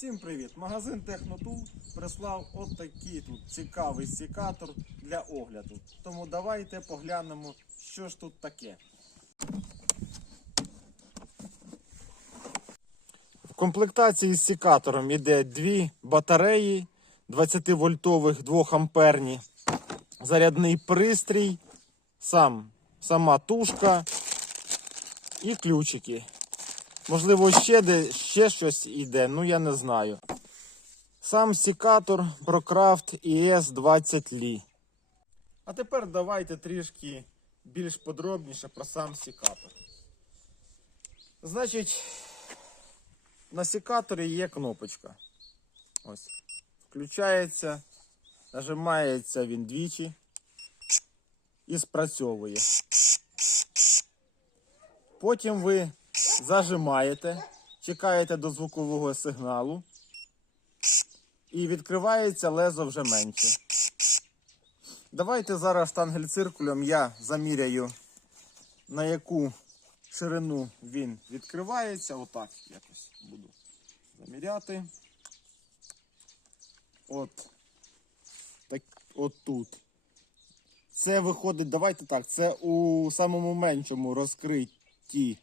Всім привіт! Магазин Технотул прислав от такий тут цікавий секатор для огляду. Тому давайте поглянемо, що ж тут таке. В комплектації з секатором йде дві батареї 20-вольтових 2 амперні, зарядний пристрій, сам, сама тушка і ключики. Можливо, ще де ще щось йде, ну я не знаю. Сам секатор Procraft ES 20 Li. А тепер давайте трішки більш подробніше про сам секатор. Значить, на секаторі є кнопочка. Ось. Включається, нажимається він двічі і спрацьовує. Потім ви зажимаєте, чекаєте до звукового сигналу і відкривається лезо вже менше. Давайте зараз штангель-циркулем я заміряю, на яку ширину він відкривається. Отак якось буду заміряти. От, так, от тут. Це виходить, давайте так, це у самому меншому розкритті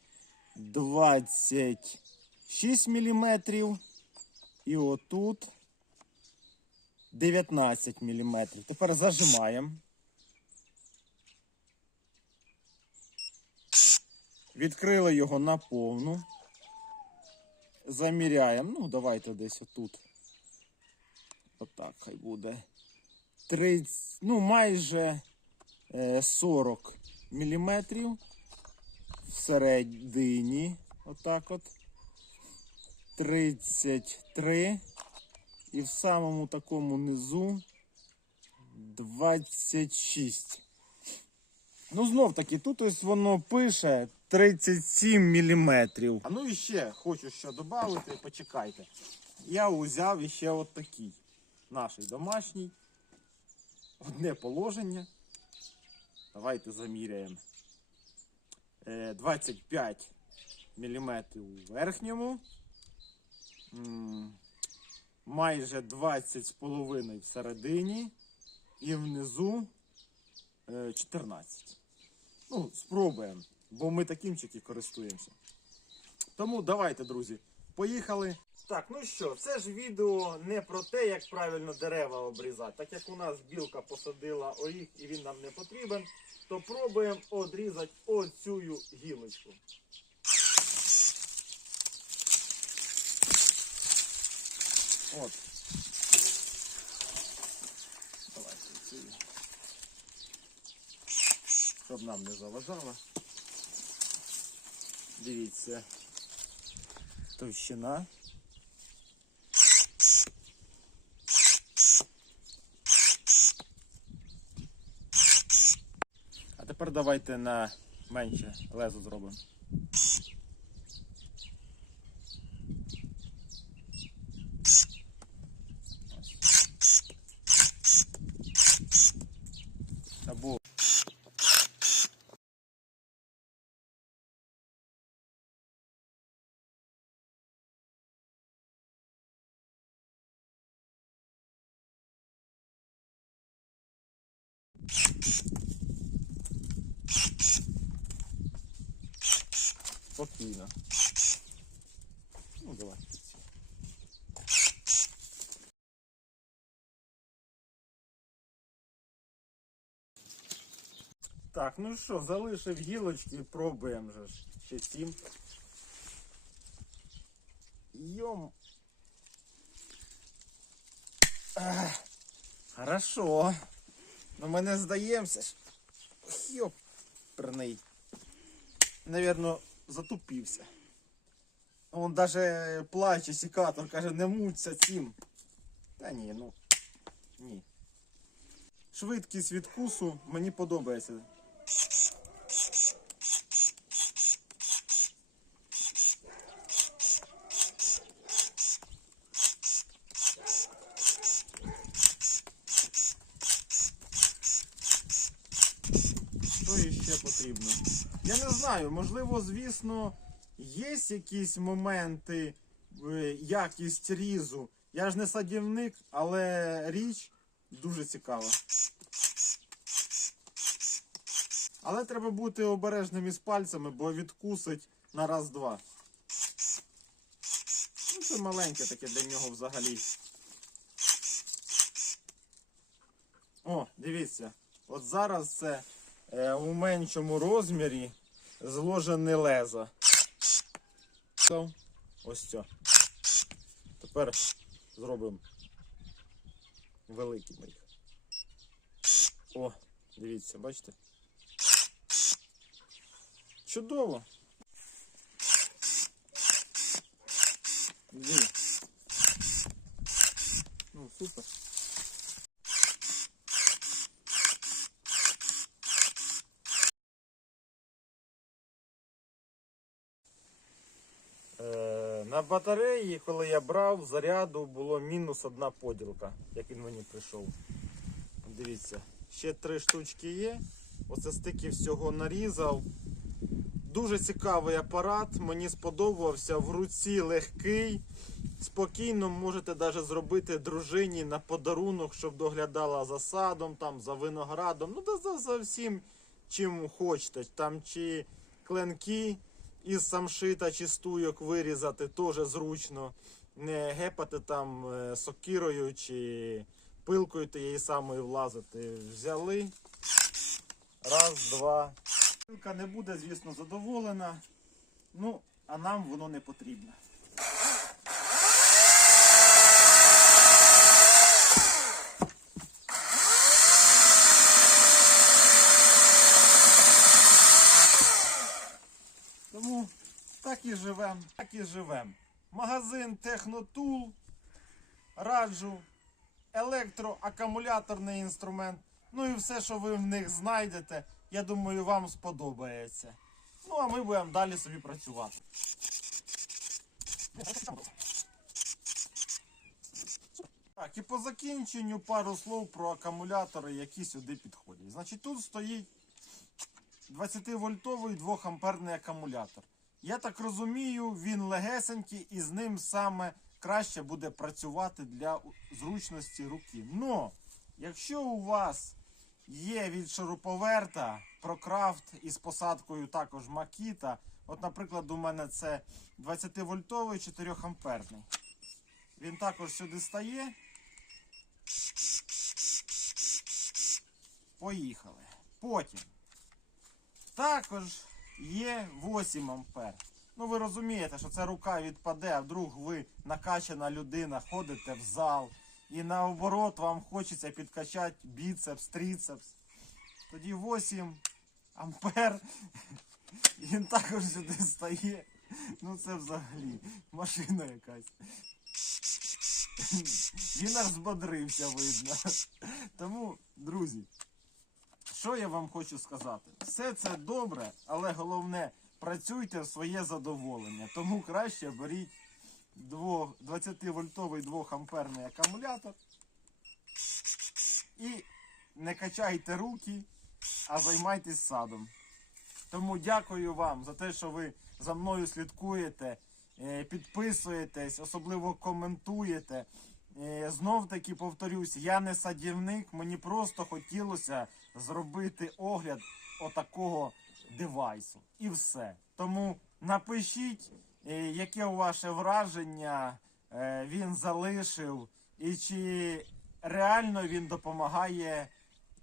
26 мм. І отут 19 мм. Тепер зажимаємо. Відкрили його на повну. Заміряємо. Ну, давайте десь отут. Отак хай буде. 30, ну, майже е, 40 міліметрів всередині, отак от. 33. І в самому такому низу 26. Ну, знов таки, тут ось воно пише 37 міліметрів. А ну і ще хочу що додати, почекайте. Я узяв іще от такий. Наш домашній. Одне положення. Давайте заміряємо. Е, 25 мм у верхньому, майже 20,5 всередині і внизу е, 14. Ну, спробуємо, бо ми таким тільки користуємося. Тому давайте, друзі, поїхали. Так, ну що, це ж відео не про те, як правильно дерева обрізати. Так як у нас білка посадила оріх і він нам не потрібен, то пробуємо одрізати оцю гілочку. От. Давайте цю. Щоб нам не заважало. Дивіться. Товщина. А тепер давайте на менше лезо зробимо. Або спокійно. Ну, давай. Так, ну що, залишив гілочки, пробуємо же ж ще сім. Йом. Ах, Хорошо. Ну ми не здаємося. ж. Йоперний. Затупився. Он даже плаче секатор, каже, не муться цим. Та ні, ну. Ні. Швидкість відкусу мені подобається. Що іще потрібно? Я не знаю, можливо, звісно, є якісь моменти, е, якість різу. Я ж не садівник, але річ дуже цікава. Але треба бути обережним із пальцями, бо відкусить на раз-два. Ну, це маленьке таке для нього взагалі. О, дивіться. От зараз це у меншому розмірі зложене лезо. Ось це. Тепер зробимо великий їх. О, дивіться, бачите? Чудово. Диви. Ну, супер. На батареї, коли я брав, заряду було мінус одна поділка, як він мені прийшов. Дивіться, ще три штучки є. Оце стільки всього нарізав. Дуже цікавий апарат, мені сподобався. В руці легкий. Спокійно можете навіть зробити дружині на подарунок, щоб доглядала за садом, там, за виноградом. Ну, за, за всім, чим хочете. Там чи кленки із самшита чи стуйок вирізати, теж зручно. Не гепати там сокірою сокирою чи пилкою тієї самої влазити. Взяли. Раз, два. Пилка не буде, звісно, задоволена. Ну, а нам воно не потрібно. Тому так і живем, так і живем. Магазин Технотул. Раджу. Електроакумуляторний інструмент. Ну і все, що ви в них знайдете, я думаю, вам сподобається. Ну, а ми будемо далі собі працювати. Так, і по закінченню пару слов про акумулятори, які сюди підходять. Значить, тут стоїть 20-вольтовий 2 амперний акумулятор. Я так розумію, він легесенький і з ним саме краще буде працювати для зручності руки. Но, якщо у вас є від шуруповерта прокрафт із посадкою також Макіта, от, наприклад, у мене це 20-вольтовий 4 амперний. Він також сюди стає. Поїхали. Потім. Також є 8 ампер. Ну ви розумієте, що це рука відпаде, а вдруг ви накачана людина, ходите в зал і наоборот вам хочеться підкачати біцепс, тріцепс. Тоді 8 ампер. Він також сюди стає. Ну це взагалі машина якась. Він аж збодрився, видно. Тому, друзі, що я вам хочу сказати? Все це добре, але головне, працюйте в своє задоволення. Тому краще беріть 20-вольтовий 2-амперний акумулятор і не качайте руки, а займайтесь садом. Тому дякую вам за те, що ви за мною слідкуєте, е, підписуєтесь, особливо коментуєте. Знов таки повторюсь, я не садівник, мені просто хотілося зробити огляд отакого девайсу. І все. Тому напишіть, е, яке ваше враження е, він залишив, і чи реально він допомагає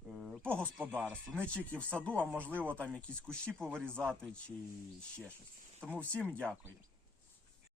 е, по господарству. Не тільки в саду, а можливо там якісь кущі повирізати чи ще щось. Тому всім дякую.